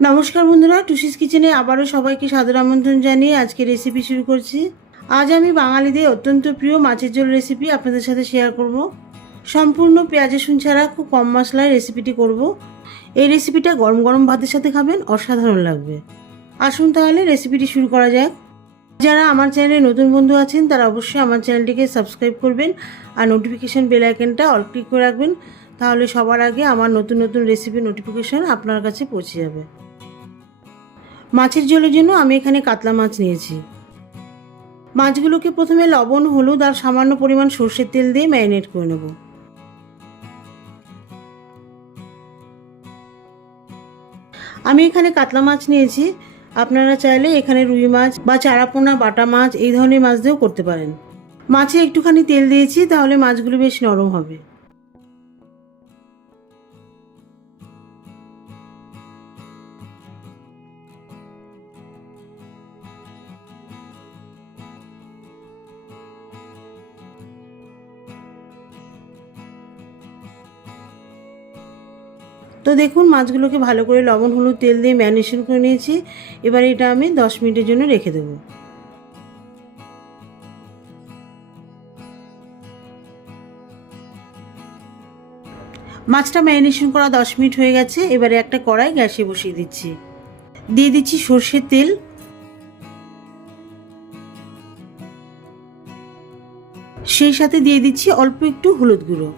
নমস্কার বন্ধুরা, টুসিস কিচেনে আবারও সবাইকে সাদর আমন্ত্রণ জানিয়ে আজকে রেসিপি শুরু করছি। আজ আমি বাঙালিদের অত্যন্ত প্রিয় মাছের ঝোল রেসিপি আপনাদের সাথে শেয়ার করব। সম্পূর্ণ পেঁয়াজ, রসুন ছাড়া খুব কম মশলায় রেসিপিটি করব। এই রেসিপিটা গরম গরম ভাতের সাথে খাবেন, অসাধারণ লাগবে। আসুন তাহলে রেসিপিটি শুরু করা যাক। যারা আমার চ্যানেলে নতুন বন্ধু আছেন, তারা অবশ্যই আমার চ্যানেলটিকে সাবস্ক্রাইব করবেন আর নোটিফিকেশান বেল আইকনটা অল ক্লিক করে রাখবেন। তাহলে সবার আগে আমার নতুন নতুন রেসিপি নোটিফিকেশান আপনার কাছে পৌঁছে যাবে। মাছের ঝোলের জন্য আমি এখানে কাতলা মাছ নিয়েছি। মাছগুলোকে প্রথমে লবণ, হলুদ আর সামান্য পরিমাণ সর্ষের তেল দিয়ে ম্যারিনেট করে নেব। আমি এখানে কাতলা মাছ নিয়েছি। আপনারা চাইলে এখানে রুই মাছ বা চারাপোনা, বাটা মাছ এই ধরনের মাছ দিয়েও করতে পারেন। মাছে একটুখানি তেল দিয়েছি, তাহলে মাছগুলো বেশ নরম হবে। তো দেখুন, মাছগুলোকে ভালো করে লবণ, হলুদ, তেল দিয়ে ম্যারিনেশন করে নিয়েছি। এবার এটা আমি দশ মিনিটের জন্য রেখে দেবো। মাছটা ম্যারিনেশন করা দশ মিনিট হয়ে গেছে। এবারে একটা কড়াই গ্যাসে বসিয়ে দিচ্ছি। দিয়ে দিচ্ছি সর্ষের তেল। সেই সাথে দিয়ে দিচ্ছি অল্প একটু হলুদ গুঁড়ো।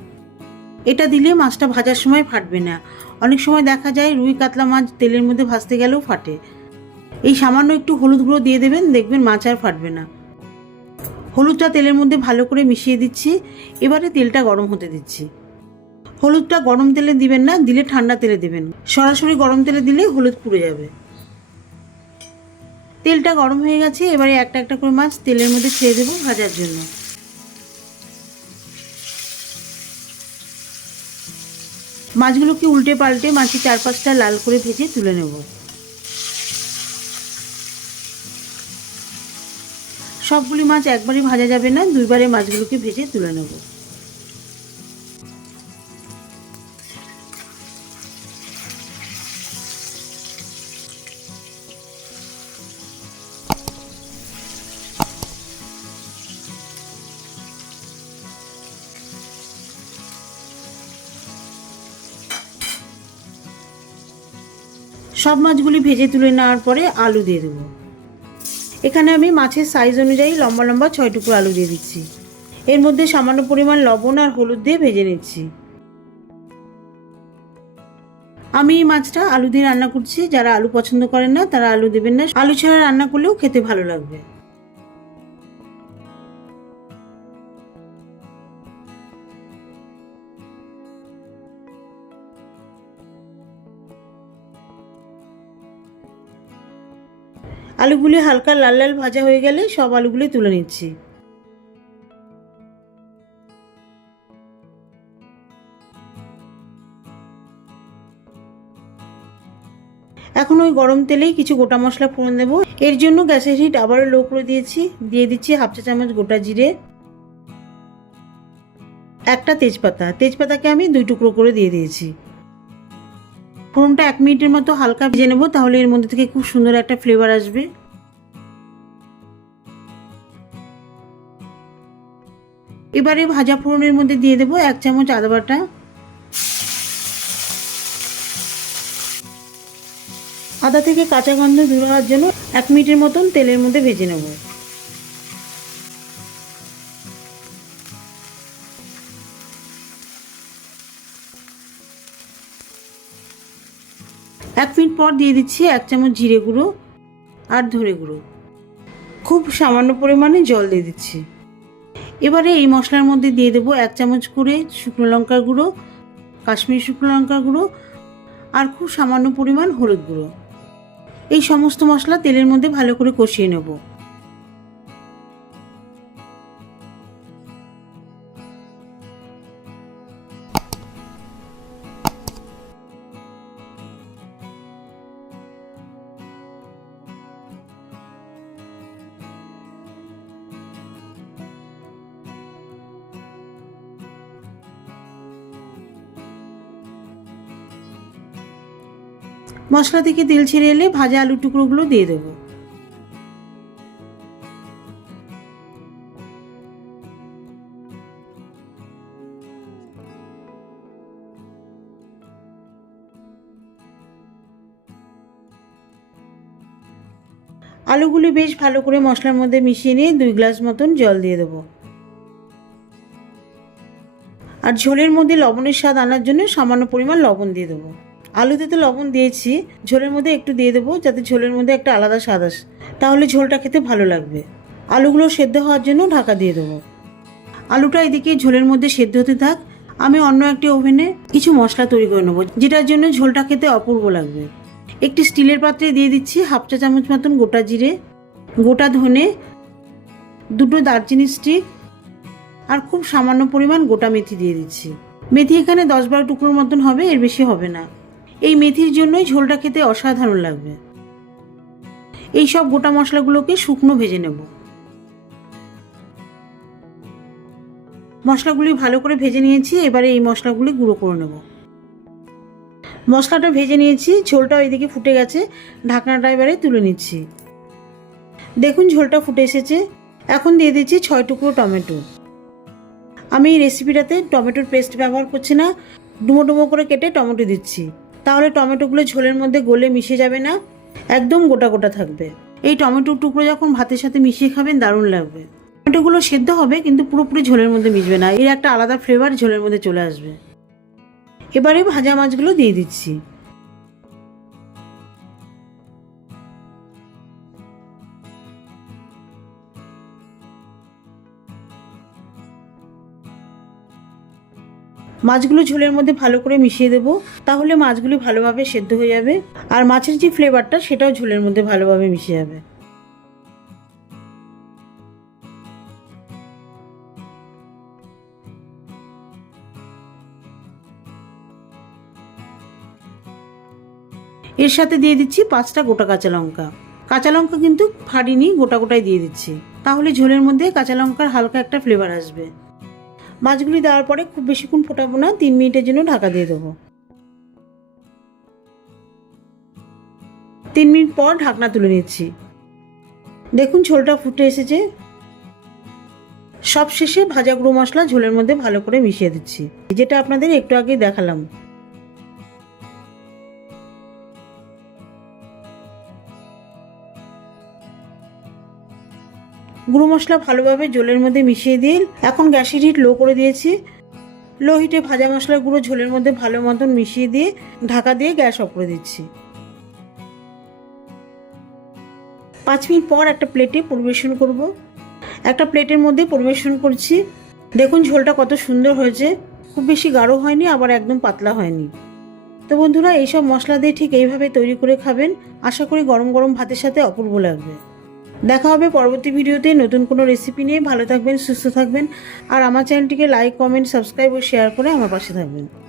এটা দিলে মাছটা ভাজার সময় ফাটবে না। অনেক সময় দেখা যায় রুই কাতলা মাছ তেলের মধ্যে ভাজতে গেলেও ফাটে। এই সামান্য একটু হলুদ গুঁড়ো দিয়ে দেবেন, দেখবেন মাছ আর ফাটবে না। হলুদটা তেলের মধ্যে ভালো করে মিশিয়ে দিচ্ছি, এবারে তেলটা গরম হতে দিচ্ছি। হলুদটা গরম তেলে দিবেন না, দিলে ঠান্ডা তেলে দেবেন। সরাসরি গরম তেলে দিলে হলুদ পুড়ে যাবে। তেলটা গরম হয়ে গেছে, এবারে একটা একটা করে মাছ তেলের মধ্যে ছেড়ে দেবো ভাজার জন্য। মাছগুলোকে উল্টে পাল্টে মাছের চারপাশটা লাল করে ভেজে তুলে নেব। সবগুলি মাছ একবারই ভাজা যাবে না, দুইবারে মাছগুলোকে ভেজে তুলে নেব। সব মাছগুলি ভেজে তুলে নেওয়ার পরে আলু দিয়ে দেবো। এখানে আমি মাছের সাইজ অনুযায়ী লম্বা লম্বা ছয় টুকরো আলু দিয়ে দিচ্ছি। এর মধ্যে সামান্য পরিমাণ লবণ আর হলুদ দিয়ে ভেজে নিচ্ছি। আমি এই মাছটা আলু দিয়ে রান্না করছি। যারা আলু পছন্দ করেন না, তারা আলু দেবেন না। আলু ছাড়া রান্না করলেও খেতে ভালো লাগবে। আলুগুলি হালকা লাল লাল ভাজা হয়ে গেলে সব আলুগুলি তুলে নিচ্ছি। এখন ওই গরম তেলেই কিছু গোটা মশলা ফোড়ন দেবো। এর জন্য গ্যাসের হিট আবারও লো করে দিয়েছি। দিয়ে দিচ্ছি হাফ চা চামচ গোটা জিরে, একটা তেজপাতা। তেজপাতাকে আমি দুই টুকরো করে দিয়ে দিয়েছি। ফোড়নটা এক মিনিটের মতো হালকা ভেজে নেব, তাহলে এর মধ্যে থেকে খুব সুন্দর একটা ফ্লেভার আসবে। এবারে ভাজা ফোড়নের মধ্যে দিয়ে দেবো এক চামচ আদা বাটা। আদা থেকে কাঁচা গন্ধ দূর হওয়ার জন্য এক মিনিটের মতন তেলের মধ্যে ভেজে নেব। এক মিনিট পর দিয়ে দিচ্ছি এক চামচ জিরে গুঁড়ো আর ধরে গুঁড়ো। খুব সামান্য পরিমাণে জল দিয়ে দিচ্ছি। এবারে এই মশলার মধ্যে দিয়ে দেবো এক চামচ করে শুকনো লঙ্কার গুঁড়ো, কাশ্মীরি শুকনো লঙ্কার গুঁড়ো আর খুব সামান্য পরিমাণ হলুদ গুঁড়ো। এই সমস্ত মশলা তেলের মধ্যে ভালো করে কষিয়ে নেব। মশলা থেকে তেল ছেড়ে এলে ভাজা আলু টুকরোগুলো দিয়ে দেবো। আলুগুলি বেশ ভালো করে মশলার মধ্যে মিশিয়ে নিয়ে দুই গ্লাস মতন জল দিয়ে দেবো। আর ঝোলের মধ্যে লবণের স্বাদ আনার জন্য সামান্য পরিমাণ লবণ দিয়ে দেবো। আলুতে তো লবণ দিয়েছি, ঝোলের মধ্যে একটু দিয়ে দেবো, যাতে ঝোলের মধ্যে একটা আলাদা স্বাদ আসে। তাহলে ঝোলটা খেতে ভালো লাগবে। আলুগুলো সেদ্ধ হওয়ার জন্য ঢাকা দিয়ে দেবো। আলুটা এদিকে ঝোলের মধ্যে সেদ্ধ হতে থাক। আমি অন্য একটি ওভেনে কিছু মশলা তৈরি করে নেব, যেটার জন্য ঝোলটা খেতে অপূর্ব লাগবে। একটি স্টিলের পাত্রে দিয়ে দিচ্ছি হাফ চা চামচ মতন গোটা জিরে, গোটা ধনে, দুটো দারচিনি স্টিক, আর খুব সামান্য পরিমাণ গোটা মেথি দিয়ে দিচ্ছি। মেথি এখানে দশ বারো টুকরোর মতন হবে, এর বেশি হবে না। এই মেথির জন্যই ঝোলটা খেতে অসাধারণ লাগবে। এই সব গোটা মশলাগুলোকে শুকনো ভেজে নেব। মশলাগুলি ভালো করে ভেজে নিয়েছি, এবারে এই মশলাগুলি গুঁড়ো করে নেব। মশলাটা ভেজে নিয়েছি ঝোলটা ওইদিকে ফুটে গেছে, ঢাকনাটা এবারে তুলে নিচ্ছি। দেখুন, ঝোলটা ফুটে এসেছে। এখন দিয়ে দিচ্ছি ছয় টুকরো টমেটো। আমি এই রেসিপিটাতে টমেটোর পেস্ট ব্যবহার করছি না। ডুমো ডুমো করে কেটে টমেটো দিচ্ছি। তাহলে টমেটোগুলো ঝোলের মধ্যে গলে মিশে যাবে না? একদম গোটা গোটা থাকবে। এই টমেটোর টুকরো যখন ভাতের সাথে মিশিয়ে খাবেন, দারুণ লাগবে। টমেটোগুলো সেদ্ধ হবে, কিন্তু পুরোপুরি ঝোলের মধ্যে মিশবে না। এর একটা আলাদা ফ্লেভার ঝোলের মধ্যে চলে আসবে। এবারে ভাজা মাছগুলো দিয়ে দিচ্ছি। মাছগুলো ঝোলের মধ্যে ভালো করে মিশিয়ে দেবো। তাহলে মাছগুলি ভালোভাবে সেদ্ধ হয়ে যাবে। আর মাছের যে ফ্লেভারটা সেটাও ঝোলের মধ্যে ভালোভাবে মিশে যাবে। এর সাথে দিয়ে দিচ্ছি পাঁচটা গোটা কাঁচা লঙ্কা। কাঁচা লঙ্কা কিন্তু ফাড়িনি গোটা গোটাই দিয়ে দিচ্ছি। তাহলে ঝোলের মধ্যে কাঁচা লঙ্কার হালকা একটা ফ্লেভার আসবে। মাছগুলি দেওয়ার পরে খুব বেশিক্ষণ ফোটাবো না, তিন মিনিটের জন্য ঢাকা দিয়ে দেবো। তিন মিনিট পর ঢাকনা তুলে নিচ্ছি। দেখুন ঝোলটা ফুটে এসেছে। সব শেষে ভাজা গুঁড়ো মশলা ঝোলের মধ্যে ভালো করে মিশিয়ে দিচ্ছি। যেটা আপনাদের একটু আগে দেখালাম। গুঁড়ো মশলা ভালোভাবে জলের মধ্যে মিশিয়ে দিন এখন গ্যাসের হিট লো করে দিয়েছি। লো হিটে ভাজা মশলার গুঁড়ো ঝোলের মধ্যে ভালো মতন মিশিয়ে দিয়ে ঢাকা দিয়ে গ্যাস অফ করে দিচ্ছি। পাঁচ মিনিট পর একটা প্লেটে পরিবেশন করব। একটা প্লেটের মধ্যে পরিবেশন করছি। দেখুন ঝোলটা কত সুন্দর হয়েছে। খুব বেশি গাঢ় হয়নি, আবার একদম পাতলা হয়নি। তো বন্ধুরা, এইসব মশলা দিয়ে ঠিক এইভাবে তৈরি করে খাবেন। আশা করি গরম গরম ভাতের সাথে অপূর্ব লাগবে। দেখা হবে পরবর্তী ভিডিওতে। নতুন কোনো রেসিপি নিয়ে। ভালো থাকবেন, সুস্থ থাকবেন। আর আমার চ্যানেলটিকে লাইক কমেন্ট সাবস্ক্রাইব ও শেয়ার করে আমার পাশে থাকবেন।